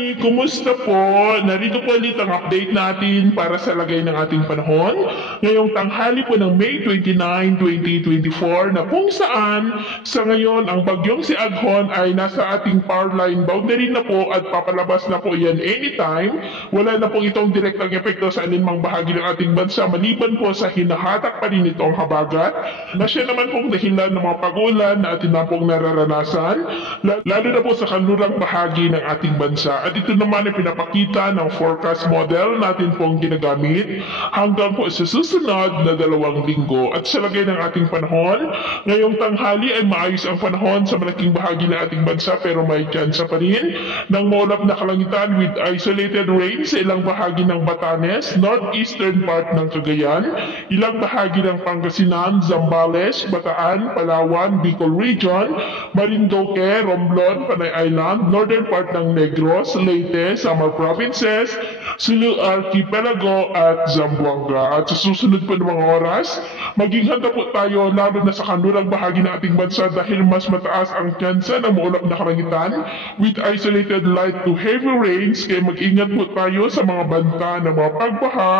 Buddy! Kumusta po? Narito po ulit ang update natin para sa lagay ng ating panahon ngayong tanghali po ng May 29, 2024 na kung saan sa ngayon ang bagyong si Aghon ay nasa ating power line boundary na po at papalabas na po yan anytime. Wala na pong itong direktang epekto sa alinmang bahagi ng ating bansa maliban po sa hinahatak pa rin itong habagat na siya naman pong dahilan ng mga pag-ulan na atin na pong nararanasan lalo na po sa kanlurang bahagi ng ating bansa. At ito naman ay pinapakita ng forecast model natin pong ginagamit hanggang po sa susunod na 2 linggo. At sa lagay ng ating panahon, ngayong tanghali ay maayos ang panahon sa malaking bahagi ng ating bansa pero may tsansa pa rin ng maulap na kalangitan with isolated rain sa ilang bahagi ng Batanes, northeastern part ng Cagayan, ilang bahagi ng Pangasinan, Zambales, Bataan, Palawan, Bicol Region, Marinduque, Romblon, Panay Island, northern part ng Negros, Leyte, Samar Provinces, Sulu Archipelago at Zamboanga. At sa susunod po ng mga oras, maging handa po tayo lalo na sa kanlurang bahagi ng ating bansa dahil mas mataas ang tsansa ng maulap na kalangitan with isolated light to heavy rains kaya mag-ingat po tayo sa mga banta ng mga pagbaha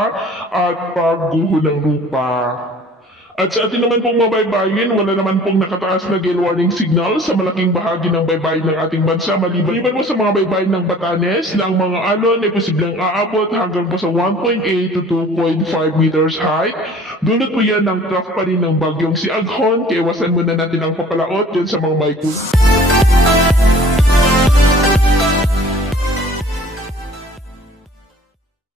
at pagguho ng lupa. At sa atin naman pong mga baybayin, wala naman pong nakataas na gale warning signal sa malaking bahagi ng baybayin ng ating bansa. Maliban po sa mga baybayin ng Batanes na ang mga alon ay posibleng aabot hanggang po sa 1.8 to 2.5 meters height. Dulot po yan ng trough pa rin ng bagyong si Aghon, kaya iwasan muna natin ang papalaot dyan sa mga may